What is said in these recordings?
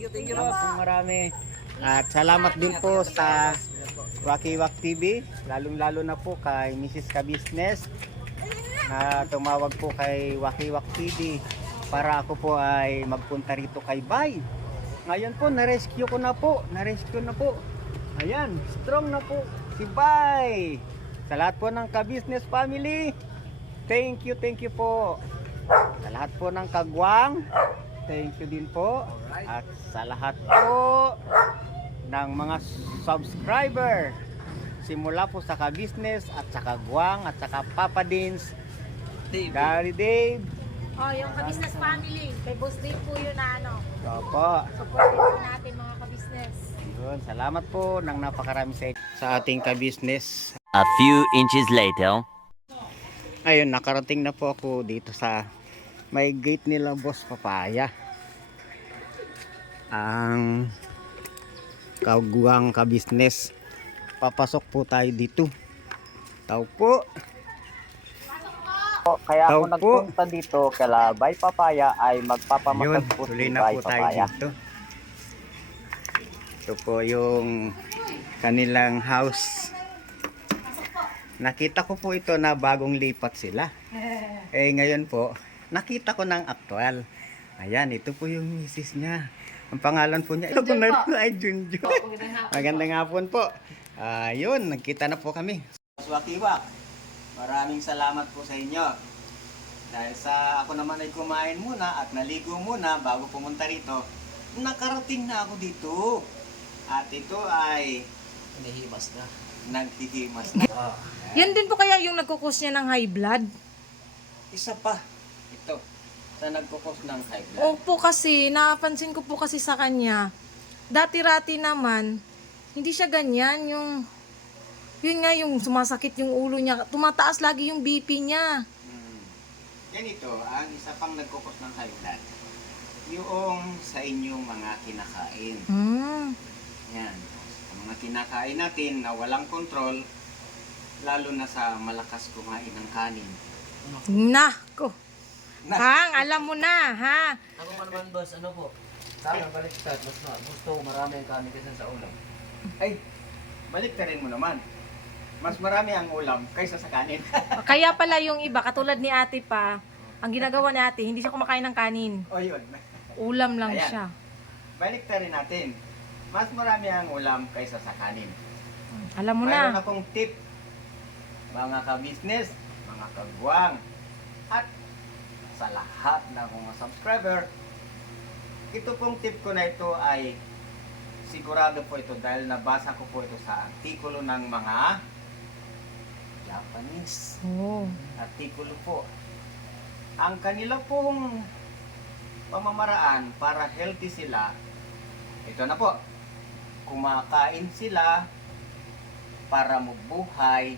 Thank you po. Marami. At salamat din po sa Wakiwak TV, lalong-lalo na po kay Mrs. Ka-Business na tumawag po kay Wakiwak TV para ako po ay magpunta rito kay Bay. Ngayon po, na-rescue na po. Ayan, strong na po si Bay. Sa lahat po ng Ka-Business family, thank you po. Sa lahat po ng Kagwang, thank you din po. At sa lahat po ng mga subscriber, simula po sa Ka-Business at sa Kagwang at sa Papa Dins, Daddy Dave. Oh, yung Ka-Business family. Kay Boss Dave po yun na ano. Opo. Support po natin mga Ka-Business. Yun, salamat po ng napakarami sa ating Ka-Business. A few inches later. Ayun, nakarating na po ako dito sa may gate nila Boss Papaya. Ang Kagwang Ka-Business. Papasok po tayo dito. Tao po. Kaya Tao ako po. nagpunta dito kala Bay Papaya ay Yun, magpapamasag po tuloy si na Bay po tayo Papaya. dito. Ito po yung kanilang house. Nakita ko po ito na bagong lipat sila. Ngayon po, nakita ko ng aktual. Ayan, ito po yung misis niya. Ang pangalan po niya, ako na po ay Junjun. Magandang hapon po. Yun, nagkita na po kami. Wakiwak, maraming salamat po sa inyo. Dahil sa ako naman ay kumain muna at naligo muna bago pumunta rito, nakarating na ako dito. At ito ay Nahimas na. naghihimas na. Yan din po kaya yung nagkukos niya ng high blood? Isa pa, ito, na nagkukos ng high blood. Opo kasi, napansin ko po kasi sa kanya, dati-rati naman, hindi siya ganyan, yun nga yung sumasakit yung ulo niya, tumataas lagi yung BP niya. Ganito, ang isa pang nagkukos ng high blood, yung sa inyong mga kinakain. Yan. Ang mga kinakain natin na walang kontrol, lalo na sa malakas kumain ng kanin. Nako. Kang, alam mo na, ha? Ako pa naman boss, ano po? Sa akin baliktad, mas gusto ko marami ang kanin kaysa sa ulam. Ay, balik ka rin mo naman. Mas marami ang ulam kaysa sa kanin. Kaya pala yung iba, katulad ni ate pa, ang ginagawa ni ate, hindi siya kumakain ng kanin. O yun. Ulam lang Ayan. siya. Balik ka rin natin. Mas marami ang ulam kaysa sa kanin. Alam mo Mayroon na. akong tip, mga ka-business, mga kagwang, at sa lahat ng mga subscriber. Ito pong tip ko na ito ay sigurado po ito dahil nabasa ko po ito sa artikulo ng mga Japanese. Oh. Artikulo po. Ang kanila pong pamamaraan para healthy sila, ito na po, kumakain sila para mabuhay,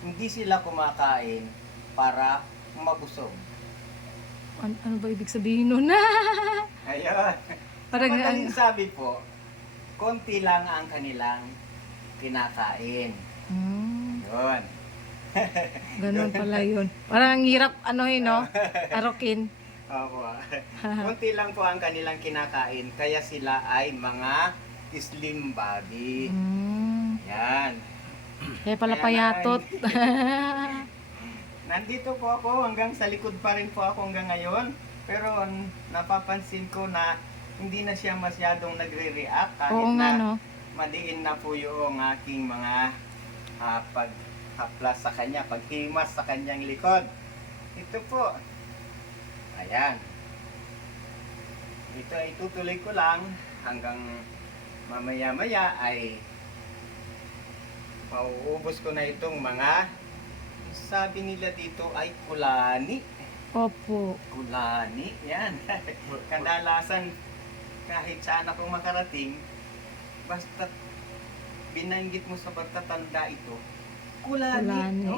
hindi sila kumakain para mabusog. Ano ba ibig sabihin nun? Ayun. Parang Madaling sabi po, konti lang ang kanilang kinakain. Yun. Ganun pala yun. Parang ang hirap, no? Arokin. Opo. Konti lang po ang kanilang kinakain, kaya sila ay mga slim body. Yan. Kaya pala Kaya payatot. Nandito po ako, hanggang sa likod pa rin po ako hanggang ngayon. Pero napapansin ko na hindi na siya masyadong nagre-react kahit Oo nga, na no? madiin na po yung aking mga paghaplas sa kanya, paghimas sa kanyang likod. Ito po. Ayan. Ito ay tutuloy ko lang hanggang mamaya-maya ay mauubos ko na itong mga sabi nila dito ay kulani. Opo. Kulani, yan. Kadalasan kahit saan ako makarating, basta binanggit mo sa pagtatanda ito, kulani. Kulani.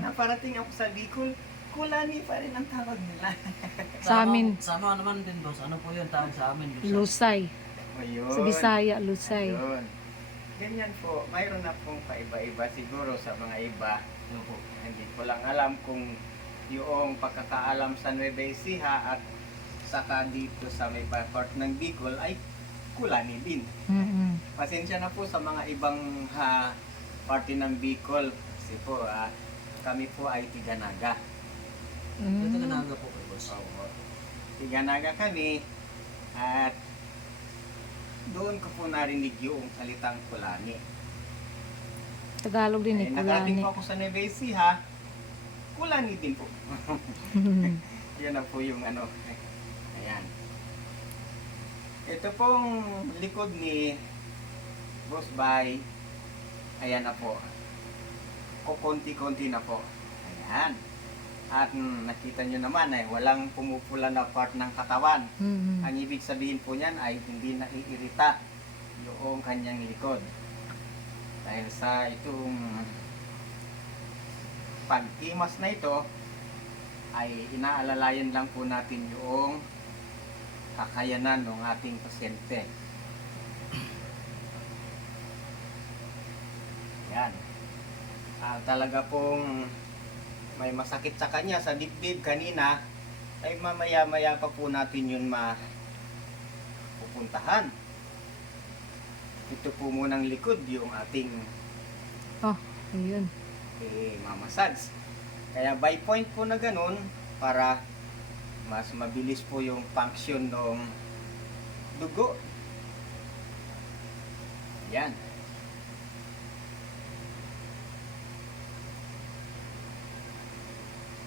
Naparating ako sa Bicol, kulani pa rin ang tawag nila. Sa amin, Sa ano naman din boss, ano po yun tawag sa amin? Lusay. Ayun. Sa Bisaya, Lusay. Ayun. Ganyan po, mayroon na pong paiba-iba siguro sa mga iba. Ano po? Hindi ko lang alam kung yung pagkakaalam sa Nueva Ecija at saka dito sa may part ng Bicol ay Kulani din. Mm-mm. Pasensya na po sa mga ibang parte ng Bicol kasi po kami po ay Tiganaga. Ito Mm. ka po kay boss. Oo. Tiganaga kami at doon ko po narinig yung salitang Kulani. Tagalog din eh, Nakarating Kulani. po ako sa Nueva Ecija, Kulani din po. Yan na po yung ano. Ayan. Ito pong likod ni Boss Bay. Ayan na po. Kukunti-kunti na po. Ayan. At nakita nyo naman ay walang pumupula na part ng katawan. Mm-mm. Ang ibig sabihin po niyan ay hindi naiirita yung kanyang likod. Dahil sa itong pagkimas na ito ay inaalalayan lang po natin yung kakayanan ng ating pasyente. Yan. Talaga pong may masakit sa kanya sa dibdib kanina ay mamaya-maya pa po natin yun pupuntahan. Ito po munang likod yung ating Oh, ayun. mamasage. Kaya by point po na ganun para mas mabilis po yung function ng dugo. Yan.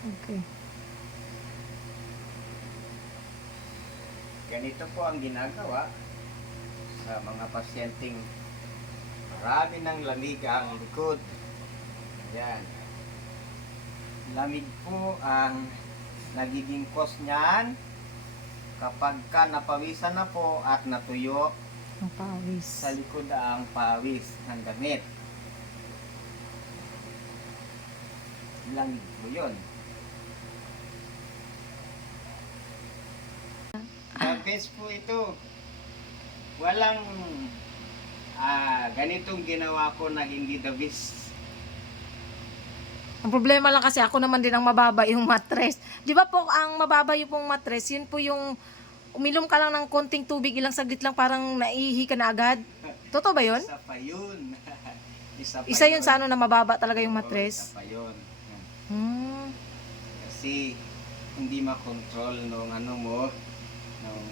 Okay. Ganito po ang ginagawa sa mga pasyenteng marami ng lamig ang likod. Yan. Lamig po ang nagiging cause niyan kapag ka napawisan na po at natuyo Ang pawis. sa likod ang pawis ng damit. Lamig po yun. The best po ito. Walang ganitong ginawa ko na hindi the best. Ang problema lang kasi ako naman din ang mababa yung mattress. Di ba po ang mababa yung pong mattress, yun po yung uminom ka lang ng konting tubig, ilang saglit lang parang naihi ka na agad. Totoo ba yun? Isa pa yun. Isa yun sa ano na mababa talaga yung Oo, mattress. isa pa yun. Hmm. Kasi hindi makontrol nung ano mo, nung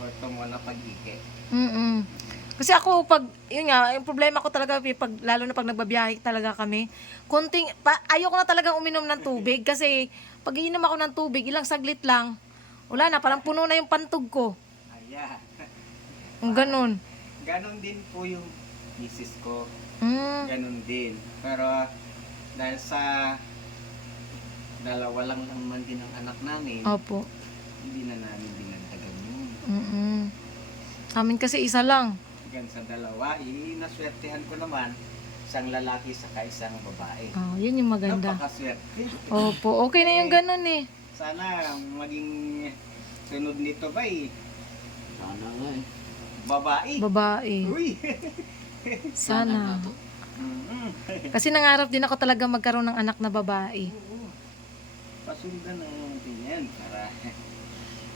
kwarto mo na pag-ike. Mm. Kasi ako pag yun nga, yung problema ko talaga pag lalo na pag nagbabiyahe talaga kami, ayoko na talagang uminom ng tubig kasi pag iinom ako ng tubig, ilang saglit lang, wala na, parang puno na yung pantog ko. Ayan. Yung ganun. Ganon din po yung misis ko. Mm. Ganon din. Pero dahil sa dalawa lang naman din ang anak namin, Opo. hindi na namin dinagdagan yun. Mm. Amin kasi isa lang. Hanggang sa dalawa, naswertehan ko naman isang lalaki saka isang babae. Oh, yun yung maganda. Napakaswerte. Opo, okay na yung ganun eh. Sana maging sunod nito ba Sana nga eh. babae. Babae. Uy! Sana. Mm-mm. Kasi nangarap din ako talaga magkaroon ng anak na babae. Oo. Pasundan na natin yan para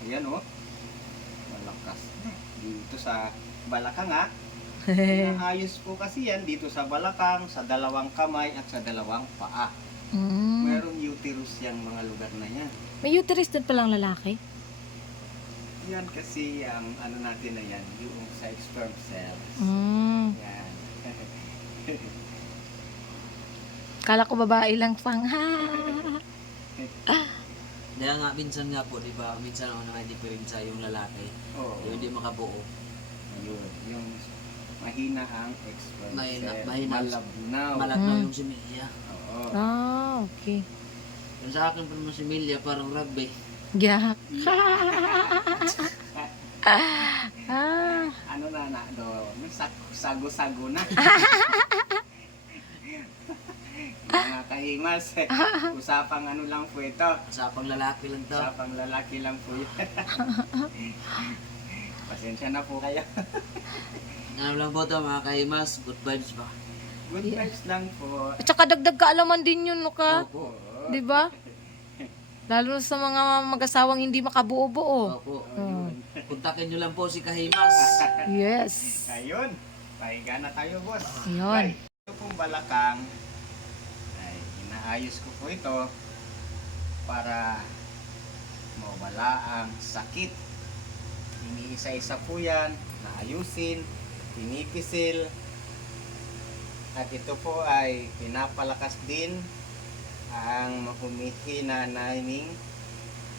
ayan oh. Malakas na. Dito sa balakang Inaayos po kasi yan dito sa balakang, sa dalawang kamay at sa dalawang paa. Mm. Merong uterus yung mga lugar na yan. May uterus din palang lalaki? Yan kasi ang ano natin na yan, yung sa sperm cells. Mm. Yan. Kala ko babae lang pang ha. Kaya nga, minsan nga po, di ba, minsan ako nakadiferensya yung lalaki. Oo. Yung hindi makabuo. Yun. Yung mahina ang sperm Mahina- cell. mahina. Malabnaw. Malagnaw Mm. yung similya. Oo. Ah, okay. Yung sa akin pa naman similya, parang rugby. Yak. Ah. Ano na do? May sago-sago na. Mga kahimas, usapang ano lang po ito. Usapang lalaki lang to. Usapang lalaki lang po yun. Pasensya na po kayo. Ano lang po to mga kahimas, good vibes ba? Good vibes lang po. At saka dagdag kaalaman din yun, no ka? Opo. Oo. Di ba? Lalo sa mga mag-asawang hindi makabuo-buo. Opo. Oh. Kontakin nyo lang po si Kahimas. Yes. Ayun, pahinga na tayo, boss. Ayun. Ay, ito pong balakang, ay, inaayos ko po ito para mawala ang sakit. Iniisa-isa po yan, naayusin, pinipisil, at ito po ay pinapalakas din ang humihina naming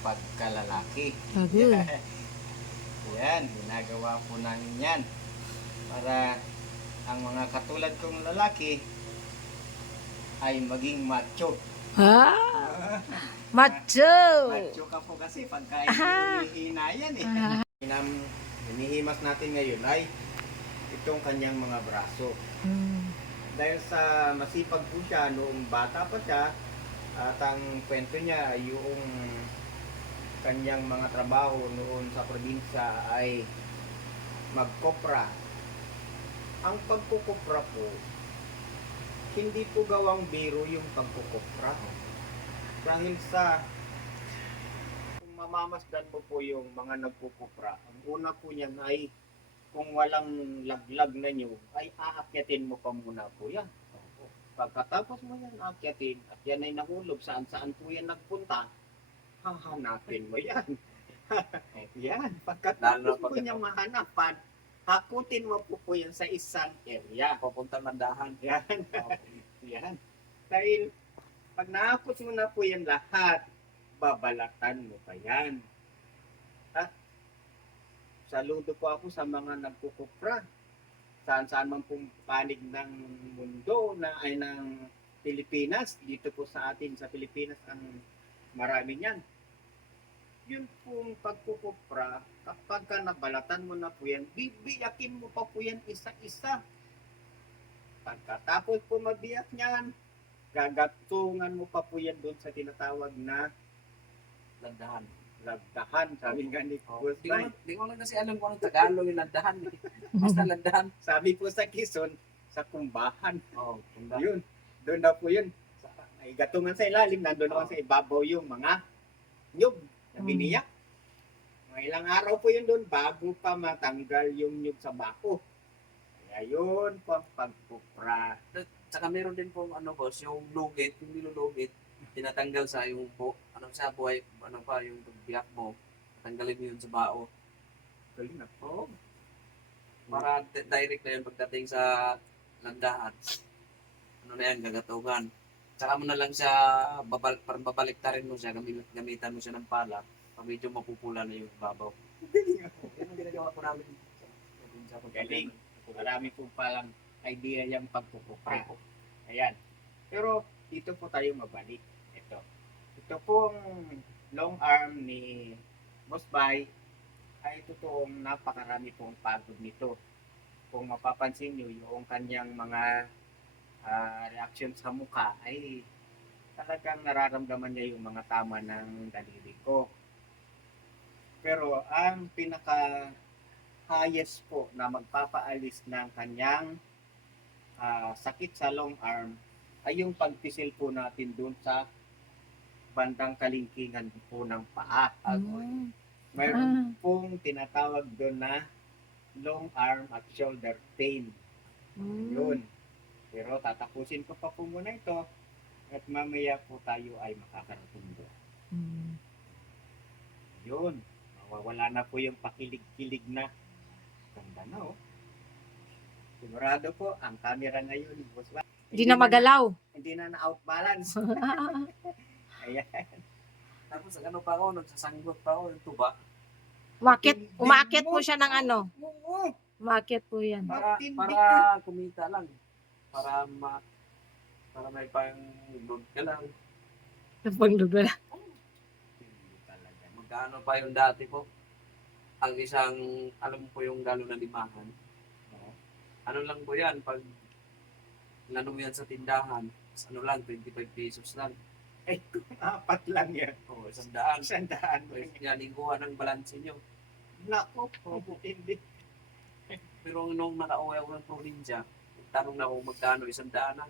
pagkalalaki. Tago. Yan, ginagawa po namin yan para ang mga katulad kong lalaki ay maging macho. Ha? Macho. Macho ka po kasi pagka Ah. humihina yan eh. Ah. Hinihimas natin ngayon ay itong kanyang mga braso. Mm. Dahil sa masipag po siya noong bata pa siya, at ang kwento niya ay yung kanyang mga trabaho noon sa probinsya ay magkopra. Ang pagkukopra po, hindi po gawang biro yung pagkukopra. Dahil sa kung mamamasdan mo po yung mga nagkukopra, ang una po niyan ay kung walang laglag na nyo, ay aakyatin mo pa muna po yan. Pagkatapos mo yan aakyatin at yan ay nahulog saan po yan nagpunta, hahanapin mo yan. Yan. Pagkatapos mo niyang mahanapan, hakutin mo po yan sa isang area. Papunta mandahan. Yan. Yan. Dahil pag nakakot mo na po yan lahat, babalatan mo pa yan. At saludo po ako sa mga nagkukupra. Saan-saan man pong panig ng mundo na ay ng Pilipinas, dito po sa atin sa Pilipinas ang marami niyan. Yun pong pagkukupra, kapag ka nabalatan mo na po yan, bibiyakin mo pa po yan isa-isa. Pagkatapos po mabiyak niyan, gagatungan mo pa po yan doon sa tinatawag na Landahan. lagdahan. Sabi nga ni Boss Di Bay. ko lang kasi alam kung anong Tagalog yung landahan. Basta landahan. Sabi po sa Quezon, sa kumbahan. Oo. Yun, doon na po yun. Ay gatungan sa ilalim, nandun naman sa ibabaw yung mga nyug na biniyak. Mga ilang araw po yun doon bago pa matanggal yung nyug sa bako. Kaya yun po ang pagkupra. Tsaka meron din pong boss, yung lugit, yung nilulugit, tinatanggal sa yung anong sa buhay, ano pa, yung pagbiyak mo, tanggalin mo yun sa bao. Galing na. Oo. Para direct na yun pagdating sa landahan. Ano na yan, gagatungan. Tsaka mo na lang siya, parang babaliktarin mo siya, gamitan mo siya ng pala, pag medyo mapupula na yung babaw. Yan ang ginagawa ko namin. Sa Galing. Marami po palang idea yung pagkukupra. Ayan. Pero dito po tayo mabalik. Ito pong long arm ni Boss Bay ay totoong napakarami pong pagod nito. Kung mapapansin nyo, yung kanyang mga reaction sa mukha ay talagang nararamdaman niya yung mga tama ng daliri ko. Pero ang pinaka highest po na magpapaalis ng kanyang sakit sa long arm ay yung pagpisil po natin dun sa bandang kalingkingan po ng paa. Mm. Mayroon pong tinatawag doon na long arm at shoulder pain. Mm. Yun. Pero tatapusin ko pa po muna ito at mamaya po tayo ay makakarating doon. Mm. Yun. Mawawala na po yung pakilig-kilig na. Ganda na oh. Sigurado po, ang camera ngayon, boss ba? Hindi na magalaw. Hindi na na-outbalance. Ayan. Tapos ano pa ako, nagsasanggot pa ako yung tuba. Umaakit po siya ng ano. Oo. Umaakit po yan. Para kumita lang. Para may pang load ka lang. Napangludo na. Talaga. Magkano pa yung dati po? Ang isang, alam mo po yung galo na limahan. Ano lang po yan, pag lano mo yan sa tindahan, ano lang, 25 pesos lang. Ay, apat lang yan. O, 100. Sandaan. Pwede nga lingguhan ang balanse nyo. Nako po, hindi. Pero nung nakauwi ako ng probinsya, tanong na ako magkano, 100 na.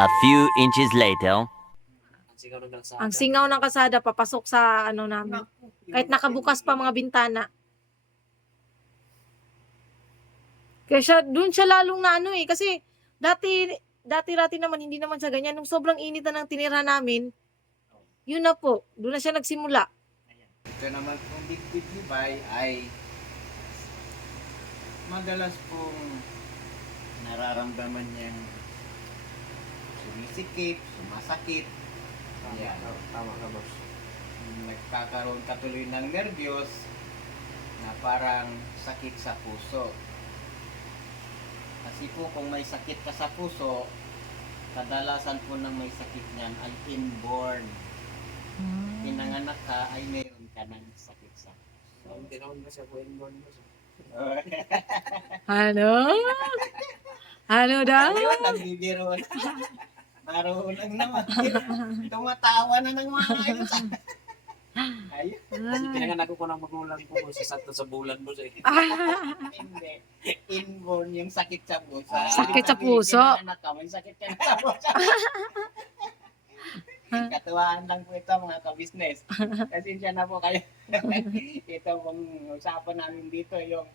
A few inches later. Ang Sigaw ng kalsada. Ang singaw ng kalsada papasok sa ano namin. Kahit nakabukas pa mga bintana. Kaya siya, doon siya lalong na ano eh. Kasi dati naman, hindi naman siya ganyan. Nung sobrang init na ng tinira namin, yun na po. Doon na siya nagsimula. Ayan. Ito naman pong dibdib ni Bay ay madalas pong nararamdaman niyang sumisikip, sumasakit. Ayan. Tama ka, boss. Nagkakaroon katuloy ng nervyos na parang sakit sa puso. Kasi po kung may sakit ka sa puso, kadalasan po ng may sakit niyan ay inborn. Pinanganak ka ay meron ka ng sakit sa puso. Hindi naman kasi ako inborn, boss. Ano? Ano daw? Ayun, nagbibiro na. Marunong naman. Tumatawa na ng mga ayos. Ayun. Kasi pinanganak ko ng magulang ko, boss. Sakto sa bulan, boss eh. Hindi. Inborn yung sakit sa puso. Sakit sa puso. Pinanganak ka, may sakit ka na sa puso. Katuwaan lang po ito mga ka-business. Kasi siya na po kayo. Ito pong usapan namin dito yung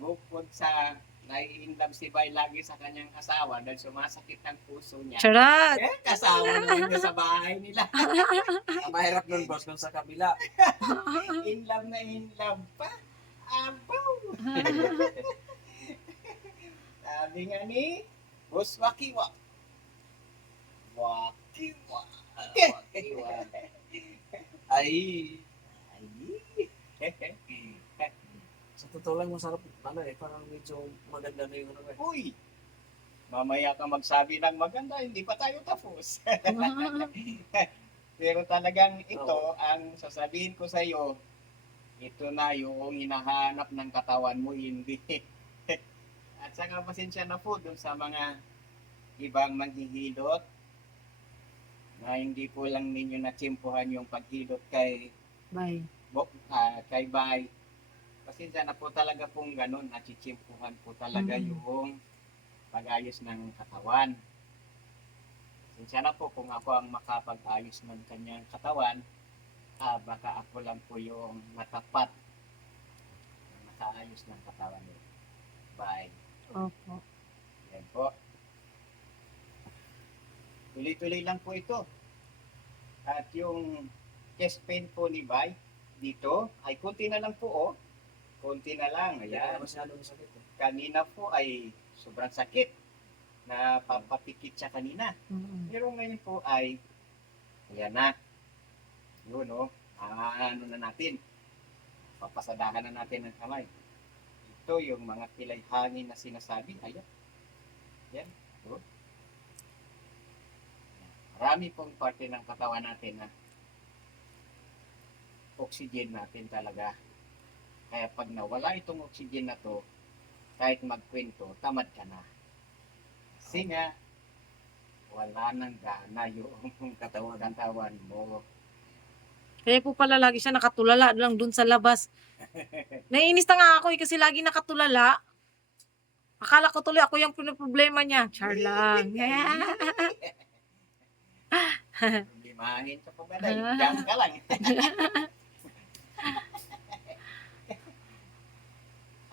bukod sa nai-inlove si Bay lagi sa kanyang asawa dahil sumasakit ang puso niya. Charat! Kasama naman niya sa bahay nila. Ang mahirap nun, boss, kung sa kabila. In love pa. Abaw! Sabi nga ni Boss Wakiwa. Wakiwa. Ay, Ay. sa totoo lang, masarap. Ano eh, parang medyo maganda na yung ano eh. Uy! Mamaya ka magsabi ng maganda, hindi pa tayo tapos. Pero talagang ito, ang sasabihin ko sa iyo, ito na yung hinahanap ng katawan mo, hindi. At saka pasensya na po dun sa mga ibang manghihilot na hindi po lang ninyo natsimpuhan yung paghilot kay Bye. kay Bay. Pasensya na po talaga pong ganun, natsitsimpuhan po talaga yung pag-ayos ng katawan. Pasensya na po kung ako ang makapag-ayos ng kanyang katawan, baka ako lang po yung matapat na makaayos ng katawan niya. Bye. Opo. Yan po. Tuloy-tuloy lang po ito. At yung chest pain po ni Bay dito ay konti na lang po oh. Konti na lang. Kaya Ayan. masyadong sakit eh. Kanina po ay sobrang sakit na papapikit siya kanina. Pero ngayon po ay ayan na. Yun oh. Ano na natin. Papasadahan na natin ang kamay. Ito yung mga pilay hangin na sinasabi. Ayan. Yan. Oh. Marami pong parte ng katawan natin na oxygen natin talaga. Kaya pag nawala itong oxygen na to, kahit magkwento, tamad ka na. Kasi nga, wala nang gana yung katawan mo. Kaya po pala lagi siya nakatulala lang dun sa labas. Naiinis na nga ako eh, kasi lagi nakatulala. Akala ko tuloy ako yung problema niya. Char lang. Limahin ka pa ba na? Diyan ka lang.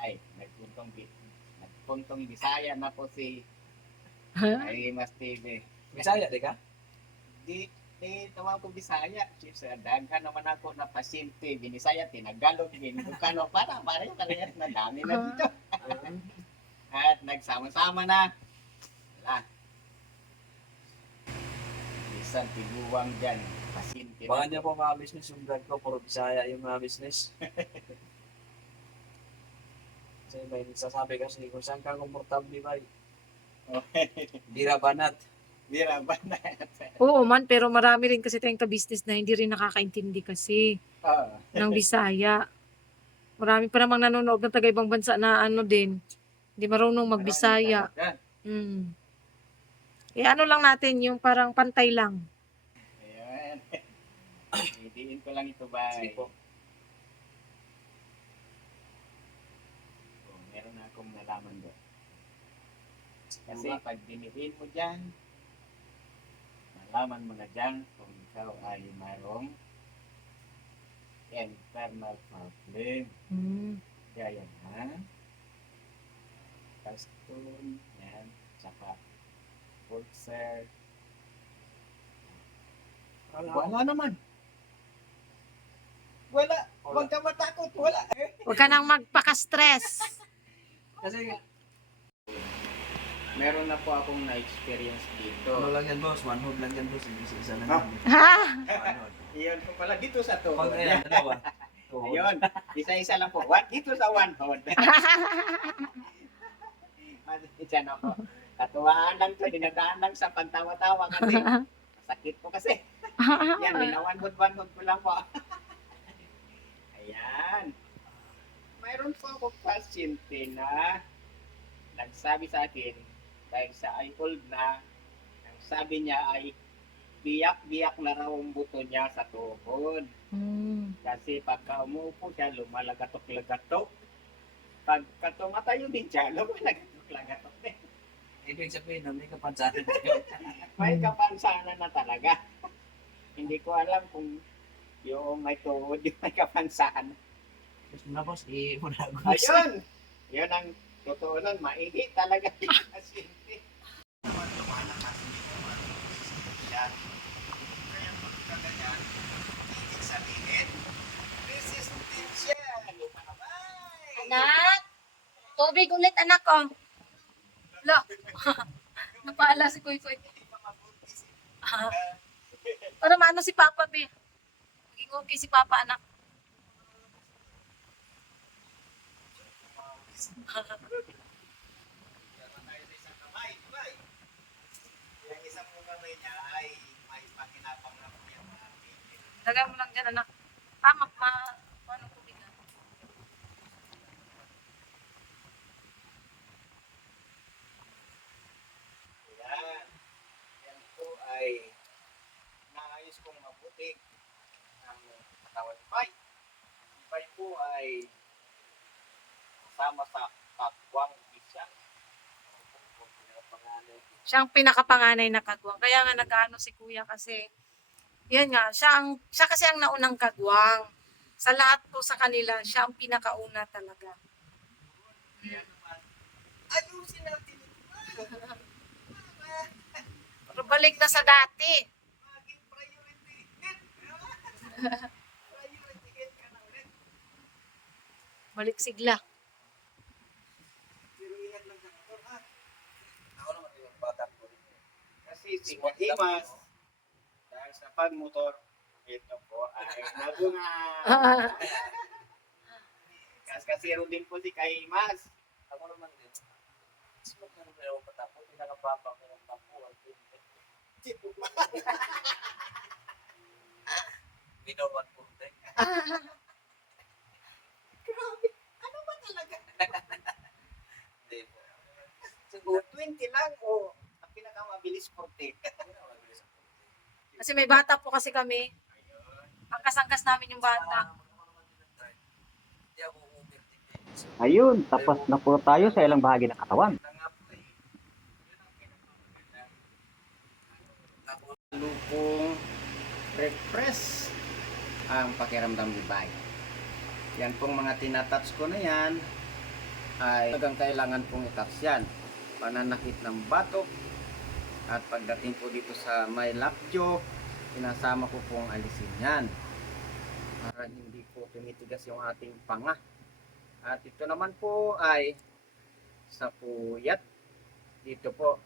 Ay, nagpuntong Bisaya na po si ay Mas TV. Bisaya, di ka? Di tawag ko Bisaya. Chiefs, daghan naman ako na pasyente. Binisaya, tinagalog, Ilocano. Para yung kariyas na dami na dito. At nagsama-sama na. Wala. Bisan tiguwang dyan. Pasyente. Baka niya po mga business yung vlog ko, puro Bisaya yung mga business. Kasi may nagsasabi kasi kung saan ka komportable ba, bira banat. Bira ba na? Oo man, pero marami rin kasi tayong ka-business na hindi rin nakakaintindi kasi ng Bisaya. Marami pa namang nanonood ng taga-ibang bansa na ano din, hindi marunong mag-Bisaya. Eh ano lang natin, yung parang pantay lang. Ayan. Idiin ko lang ito ba? Sige po. Meron na akong nalaman doon. Kasi pag dinihin mo dyan, Malaman mo na dyan kung ikaw ay mayroong internal problem. Kaya yan ha. Gallstone, yan, tsaka ulcer. Wala naman. Wala. Huwag ka matakot. Wala. Huwag ka nang magpaka-stress. Kasi, Meron na po akong na-experience dito. ano lang yan, boss? One hold lang yan, boss. Hindi isa lang Ah. yan. Ha? One hold. Iyon po pala dito sa tuhod. Pag ayan, dalawa. Tuhod. Ayun. Isa-isa lang po. Dito sa one hold. Diyan ako. Katuwaan lang to. Dinadaan lang sa pantawa-tawa kasi. Sakit po kasi. Yan, one hold ko lang po. Ayan. Mayroon po akong pasyente na nagsabi sa akin dahil sa ay old na, ang sabi niya ay biyak-biyak na raw ang buto niya sa tuhod. Kasi pagka umuupo siya, lumalagatok-lagatok. Pagka tumatayo din siya, lumalagatok-lagatok din. Ibig sabihin na may kapansanan. May kapansanan na talaga. Hindi ko alam kung yung may tuhod, yung may kapansanan. Boss na, boss. Muna, boss. Ayun! Yun ang totoo nun, maihi talaga yung pasyente. Kaya pagkaganyan, ibig sabihin, resistance yan. Lumabay! Anak! Tubig ulit, anak ko. Lo. Napaala si Kuy Kuy. Para maano si Papa, be. Maging okay si Papa, anak. Yung isang kamay niya ay may pakinapang na po yung mga pigil. Lagay mo lang dyan, anak. Tama, ano tubig na. Yan. Yan po ay naayos kong mabuti ang katawan ni Pai. Si Pai po ay kasama sa Kagwang Isang. Siyang pinakapanganay na kagwang. Kaya nga nag-ano si Kuya kasi, yan nga, siya kasi ang naunang kagwang. Sa lahat po sa kanila, siya ang pinakauna talaga. Ayusin natin ito. Pero balik na sa dati. Maging priority. Priority ka na ulit. Balik sigla. Pero ingat lang sa motor ha. Ako naman yung bata ko. Kasi si Himas, dahil sa pagmotor, ito po ay nabunga. Kaskasiro din po si Kaimas. Ako naman din. Sino ka naman yung patapos? Pinakapapa ko ng tapuan. Binawan ko. Grabe, ano ba talaga? Hindi po. Siguro 20 lang o ang pinakamabilis 40. Kasi may bata po kasi kami. Angkas-angkas namin yung bata. Hindi ako overtake. Ayun, tapos na po tayo sa ilang bahagi ng katawan. Lupong refresh ang pakiramdam ni Bay. Yan pong mga tinatouch ko na yan ay talagang kailangan pong itouch yan. Pananakit ng batok at pagdating po dito sa may lapjo, sinasama ko pong alisin yan para hindi po tumitigas yung ating panga. At ito naman po ay sa puyat. Dito po,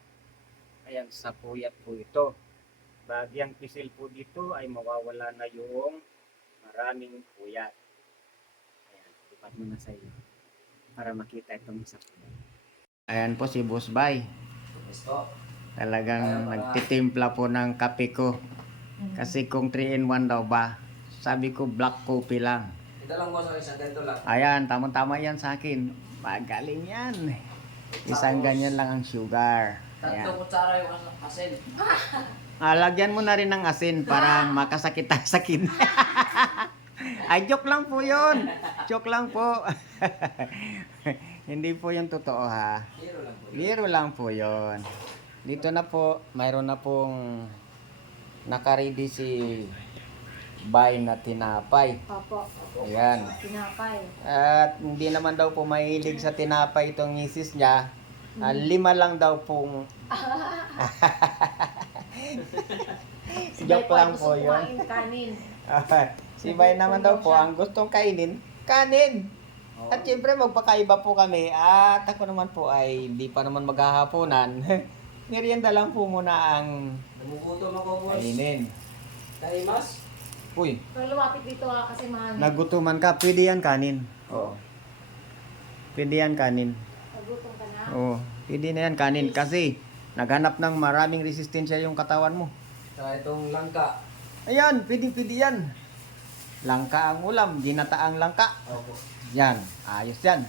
ayan, sa puyat po ito. Bagyang pisil po dito ay mawawala na yung maraming puyat. Ayan, lipat mo na sa iyo para makita itong isa po. Ayan po si Boss Bay. Gusto? Talagang nagtitimpla po ng kape ko. Kasi kung 3-in-1 daw ba, sabi ko black coffee lang. Ito lang boss, isang ganito lang. Ayan, tamang-tama yan sa akin. Magaling yan. Isang ganyan lang ang sugar. Ayan. kutsara yung asin. Lagyan mo na rin ng asin para makasakit ang sakit. Ay, joke lang po yun. Joke lang po. Hindi po yung totoo ha. Hero lang po. Biro lang po yun. Dito na po, mayroon na pong nakaready si Bay na tinapay. Opo. Ayan. Tinapay. At hindi naman daw po mahilig sa tinapay itong misis niya. 5 lang daw pong... Joke lang po yun. Kumain kanin. Si Bay naman daw po, ang gustong kainin, kanin. At syempre magpakaiba po kami. At ako naman po ay hindi pa naman maghahaponan. Merienda lang po muna ang Nagugutom ako, boss. kainin. Kahimas? Uy, Kung lumapit dito kasi mahangin. nagutuman ka, pwede yan kanin. Oo. Pwede yan kanin. Nagutom ka na? Oo, pwede na yan kanin kasi naghanap ng maraming resistensya yung katawan mo. Saka itong langka. Ayan, pwede yan. Langka ang ulam, ginataang langka. Opo. Yan, ayos yan.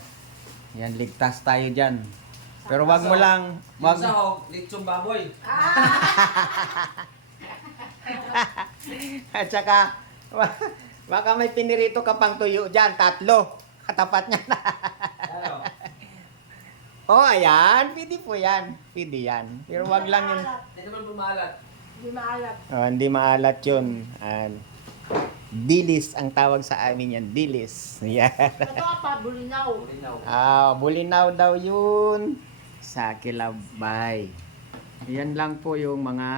Yan, ligtas tayo dyan. Pero wag mo lang, wag... Yung sahog, litsong baboy. At saka, baka may pinirito ka pang tuyo dyan, 3. Katapat niya na. Ano? Oh, ayan, pwede po yan. Pwede yan. Pero wag lang yung... Hindi naman bumalat. Hindi maalat. Oh, hindi maalat yun. Dilis ang tawag sa amin yan. Dilis. Yan. Ito pa, bulinaw. Linaw. Bulinaw daw yun sa kilabay. Yan lang po yung mga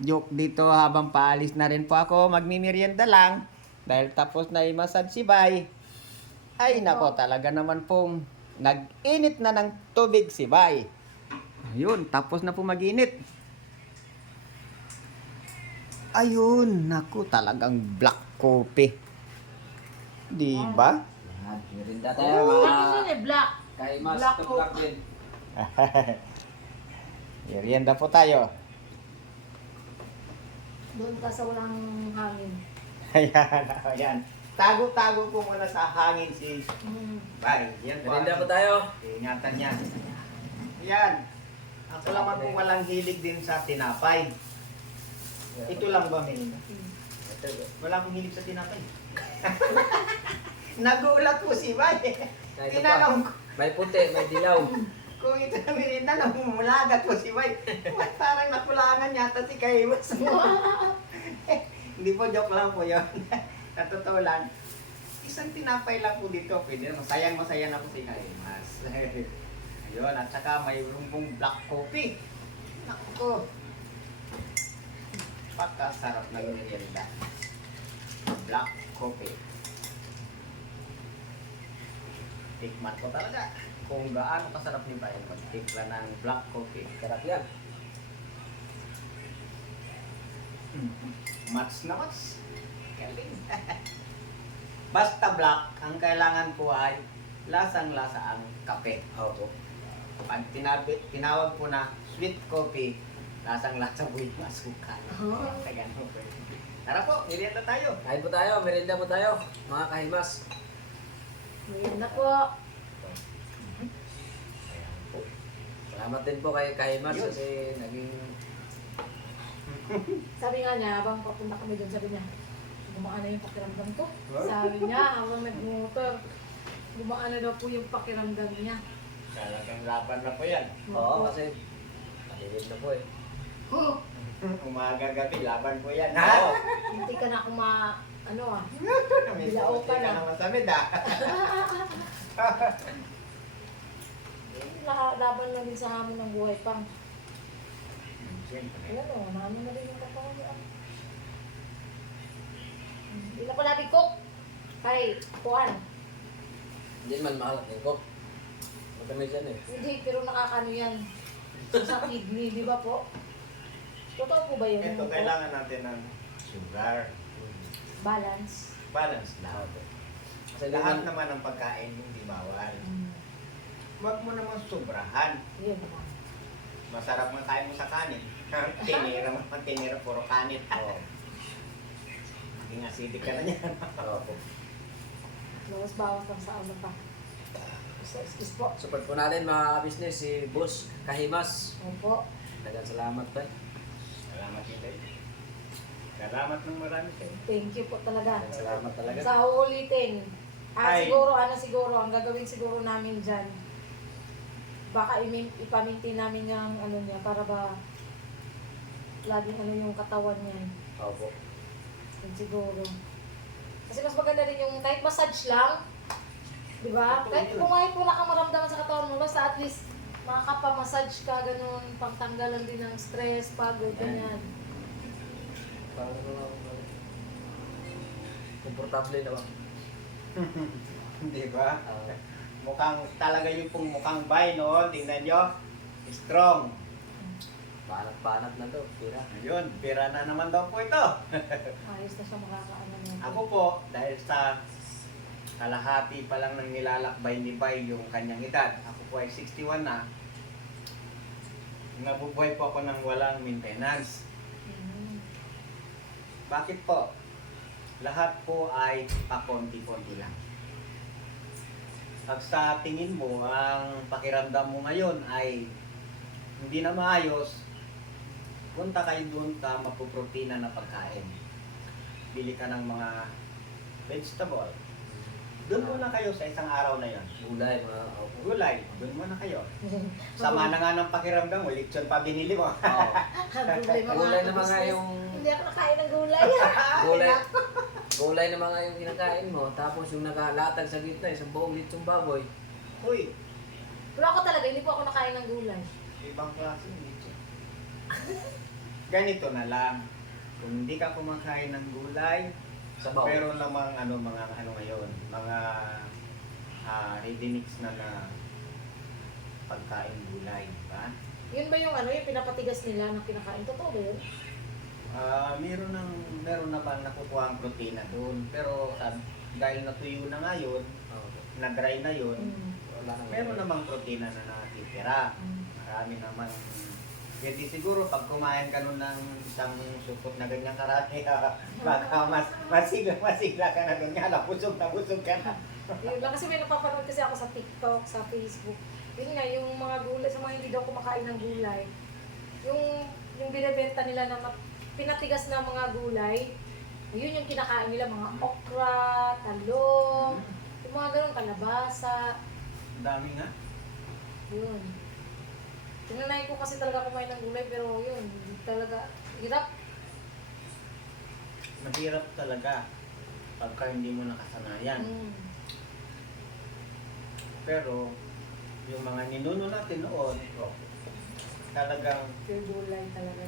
joke dito habang paalis na rin po ako. Magmimerienda lang dahil tapos na imasad si Bay. Ay nako, talaga naman pong nag-init na ng tubig si Bay. Ayun, tapos na po mag-init. Ayun, naku, talagang black coffee. Di ba? Yan, merinda tayo Ano mga yun eh, black. kahimas. Black Ito Coke. black din. Merienda po tayo. Doon ka sa walang hangin. Ayan, ayan. Tago-tago po muna sa hangin si Bay. Yan po. Merinda po tayo. Ingatan niya. Ayan. Ako naman po walang hilig din sa tinapay. Ito lang ba, merinda? Wala akong hilig sa tinapay. Nagulat po si Bay. Kahit Tinanong ko. May puti, may dilaw. Kung ito na merinda, namumulagat po si Bay. Parang nakulangan yata si Kaiwas. Hindi po, joke lang po yun. Sa totoo lang, isang tinapay lang po dito. Pwede na, masaya na po si Kaiwas. Ayun, at saka may rumbong black coffee. Naku ko. Pagkasarap ng merienda. Black coffee. Tikman ko talaga kung gaano kasarap ni Bay magtimpla ng black coffee. Sarap yan. Mats na mats. Galing. Basta black, ang kailangan ko ay lasang-lasa ang kape. Opo. Pag tinawag po na sweet coffee, lasang-lasa po yung asukal. Kaya ganun po. Tara po, merienda tayo. Kain po tayo, merinda po tayo. Mga kahimas. Ngayon na po. Salamat din po kay Kahimas Yun. kasi naging Sabi nga niya, habang papunta kami doon, sabi niya, gumaan na yung pakiramdam ko. Sabi niya, habang nag-motor, gumaan na daw po yung pakiramdam niya. Talagang laban na po yan. oo kasi mahilig na po eh. Umaga gabi, laban po yan. Oo. Hindi ka na ano ah. May Bilao puti ka ka na. naman sa med ah. Laban na din sa hamon ng buhay pang. Siyempre. Alam mo, namin na rin yung katawan niya. Hindi na pala cook. Kay, kuhan. Hindi man maalat ng coke. Matamis yan eh. Hindi, pero nakakano yan. Sa kidney, di ba po? Totoo po ba yun? Ito, kailangan natin ng sugar. Balance. Balance lang. Kasi Lahat naman ng pagkain hindi bawal. Huwag mo naman sobrahan. Yun naman. Masarap nga kain mo sa kanin. Tinira mo, tinira puro kanin. Oo. Maging acidic ka na niyan. Opo. Bawas-bawas lang sa ano pa. Excuse po. Support po natin mga business si Boss Kahimas. Opo. Dagan salamat pa. Salamat dito. Salamat ng marami kayo. Thank you po talaga. Dagan salamat talaga. Sa uulitin. Ay. Siguro, ang gagawin siguro namin dyan, baka ipaminti namin yung ano niya para ba laging ano yung katawan niya. Opo. Yun siguro. Kasi mas maganda rin yung kahit massage lang. Di ba? Totoo Kahit yun. kung kahit wala kang maramdaman sa katawan mo, basta at least makakapamassage ka, ganun, pangtanggalan din ng stress, pagod, ganyan. Parang komportable naman. Di ba? Ah, Mukhang talaga yung pong mukhang bay, no? Tingnan nyo. Strong. banat-banat na to. Tira. Ayun, pera na naman daw po ito. Ayos na siya makakaano niya. Ako po, dahil sa kalahati pa lang ng nilalakbay ni Bay yung kanyang edad, ako po ay 61 na, nabubuhay po ako ng walang maintenance. Mm. Bakit po? Lahat po ay pakonti-konti lang. Pag sa tingin mo, ang pakiramdam mo ngayon ay hindi na maayos, punta kayo doon sa mapuprotina na pagkain. Bili ka ng mga vegetable. Doon muna kayo sa isang araw na yon. Gulay, mga opo. Gulay, doon muna kayo. Sama na nga ng pakiramdam mo, lechon pa binili mo. Oo. Gulay mga Gulay na mga business. yung... Hindi ako nakain ng gulay. Gulay. Gulay na mga yung kinakain mo. Tapos yung nakalatag sa gitna, isang buong litsong baboy. Uy, Pero ako talaga, hindi po ako nakain ng gulay. ibang klase yung lechon. Ganito na lang. Kung hindi ka kumakain ng gulay, Sa bawo. pero namang mga ngayon, mga ready mix na pagkain gulay, di ba? Yun ba yung ano, yung pinapatigas nila na kinakain? Totoo ba yun? Meron na bang nakukuha ang protina doon, pero dahil natuyo na nga yun, Oo. na-dry na yun, Mm. Wala na. meron namang protina na natitira. Mm. Marami naman. Hindi siguro pag kumain ka nun ng isang supot na ganyang karami, baka masigla ka na doon nga, busog ka na. Yun lang kasi may napapanood kasi ako sa TikTok, sa Facebook. Yun nga, yung mga gulay, sa mga hindi daw kumakain ng gulay, yung binebenta nila na pinatigas na mga gulay, yun yung kinakain nila, mga okra, talong, yung mga ganun, kalabasa, Ang dami nga. yun. Tinanay ko kasi talaga kumain ng gulay, pero yun, hindi talaga, hirap. Mahirap talaga pagka hindi mo nakasanayan. Mm. Pero yung mga ninuno natin noon, talagang Pure gulay talaga.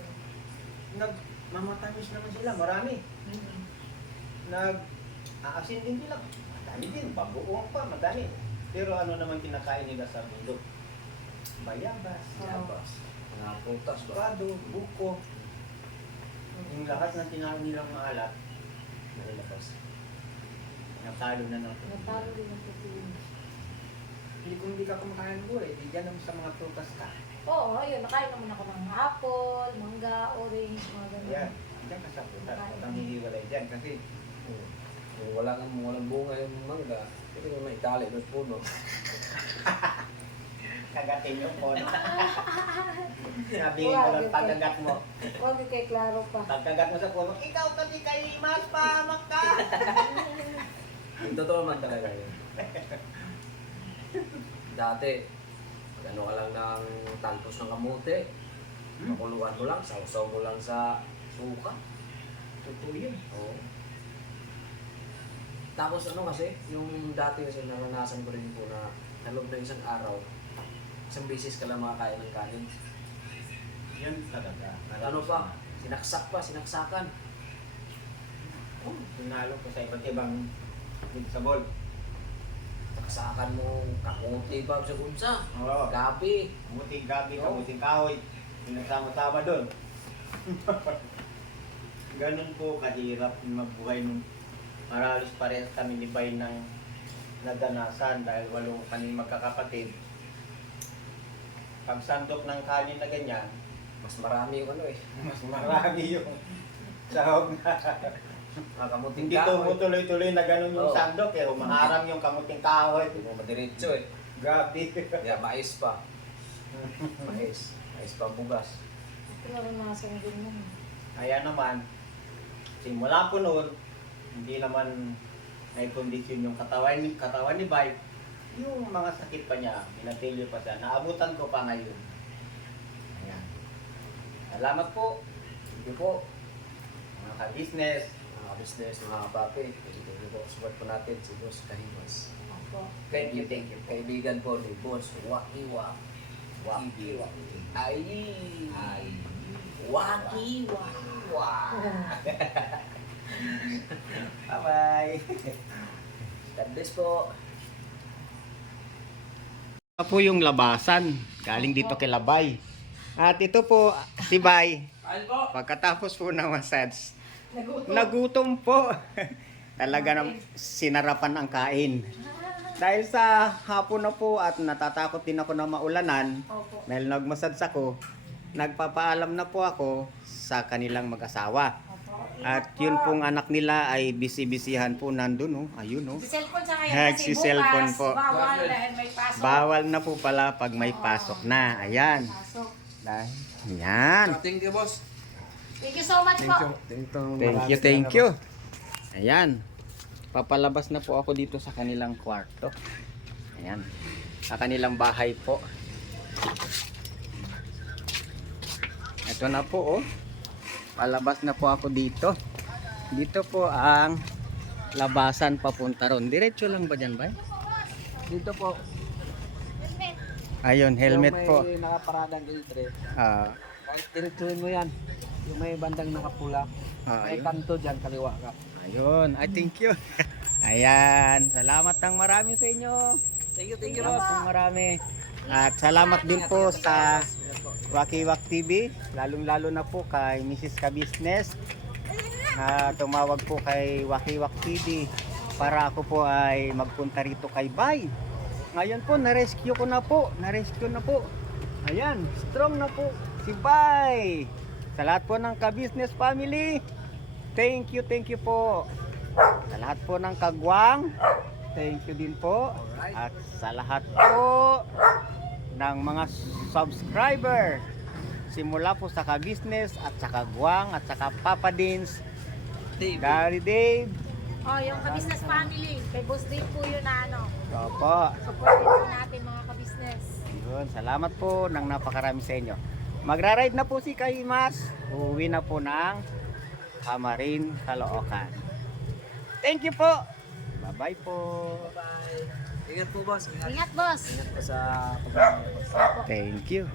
nagmamatamis naman sila, marami. Mm. Aasin din nila. Madami din, bagoong pa, madami. Pero ano naman kinakain nila sa bundok? Bayabas, Yabas. Mga prutas ba? avocado, buko. Yung lahat ng tinahin nilang maalat, Nalilabas. natalo na natin. Natalo din ang protein. Hindi kung hindi ka kumakain ng gulay, di dyan naman sa mga prutas ka. Oo, ayun, nakain naman ako ng apple, mangga, orange, mga ganun. Ayan, dyan ka sa prutas. Huwag kang hihiwalay dyan kasi Kung walang bunga yung mangga, pwede mo maitali doon puno. kagatin yung pono. Sabihin ko lang pagkagat mo. Huwag yung kay Claro pa. Pagkagat mo sa puno, ikaw kasi kay Mas pamak ka! Yung totoo naman talaga yun. Dati, ano ka lang ng talpos ng kamote, makuluan mo lang, sausaw mo lang sa suka. Totoo yun. Oo. Tapos ano kasi, yung dati kasi naranasan ko rin po na sa loob ng isang araw, isang beses ka lang makakain ng kanin. Yun talaga. Ano pa, sinaksakan. Tunalo ko sa iba't ibang vegetable. Saksakan mo, kamote ba sa gunsa, Oo. gabi. Kamuting gabi, Oo. kamuting kahoy. Pinagsama-sama doon. Ganun po kahirap mabuhay nung maralis parehas kami ni Bay ng nadanasan dahil 8 kami magkakapatid. Pag sandok ng kanin na ganyan, Mas marami yung ano eh. mas marami yung sahog na. Kamuting Hindi tumutuloy-tuloy na ganun yung Oo. sandok eh. Humaharang yung kamuting kahoy. Hindi mo madiretso eh. Gabi. Yeah, mais pa. Mais. Mais pa bugas. Ito naranasan din yun. Kaya naman, simula po noon, hindi naman naikondisyon yung katawan ni Bay. Yung mga sakit pa niya, pinatilyo pa siya. Naabutan ko pa ngayon. Ayan. Salamat po Sige po. Mga ka-business. Mga business, mga papi, pwede po, support po natin si Boss Kahimas. Opo. Thank you, thank you. Kaibigan po ni Boss Wakiwa. Wakiwa. Ay. Wakiwa. Bye-bye. God bless po. Ito po yung labasan. Galing dito kay Labay. At ito po, si Bay. Ayun po. Pagkatapos po ng massage, Nagutom. nagutom po. Talaga na sinarapan ang kain. Dahil sa hapon na po at natatakot din ako na maulanan, Opo. dahil nagmassage ako, nagpapaalam na po ako sa kanilang mag-asawa. At yun pong anak nila ay busy-busyhan po nandun, oh. Ayun, oh. Si cellphone sa ngayon kasi Nagsi-cellphone bukas, po. bawal dahil may pasok. Bawal na po pala pag may pasok na. Ayan. Pasok. Dahil, ayan. Thank you, boss. Thank you so much po. Thank you. Ayan. Papalabas na po ako dito sa kanilang kwarto. Ayan. Sa kanilang bahay po. Ito na po, oh. Palabas na po ako dito. Dito po ang labasan papunta ron. Diretso lang ba dyan, ba? Dito po, Ayun, helmet yung po. may nakaparadang iltre. Ah, Kahit diretsuhin mo yan. Yung may bandang nakapula. May ayun. kanto dyan, kaliwa ka. Ayun, I thank you. Ayan, salamat ng marami sa inyo. Thank you, Salamat ng marami. At salamat din po sa Wakiwak TV, lalong-lalo na po kay Mrs. Ka-Business na tumawag po kay Wakiwak TV para ako po ay magpunta rito kay Bay. Ngayon po, na-rescue ko na po. Ayan, strong na po si Bay. Sa lahat po ng Ka-Business family, thank you po. Sa lahat po ng kagwang, thank you din po. At sa lahat po ng mga subscriber, simula po sa Ka-Business at sa kagwang at sa Papa Dins, Daddy Dave. Oh, yung ka-business family. Kay Boss Dave po yun na ano. Opo. Supportin po natin mga ka-business. Yun, salamat po ng napakarami sa inyo. Magra-ride na po si Kahimas. Uuwi na po ng Hamarin, Caloocan. Thank you po. Bye-bye po. Bye. Ingat po, boss. Ingat, boss. Ingat po sa pagmamahal. Thank you.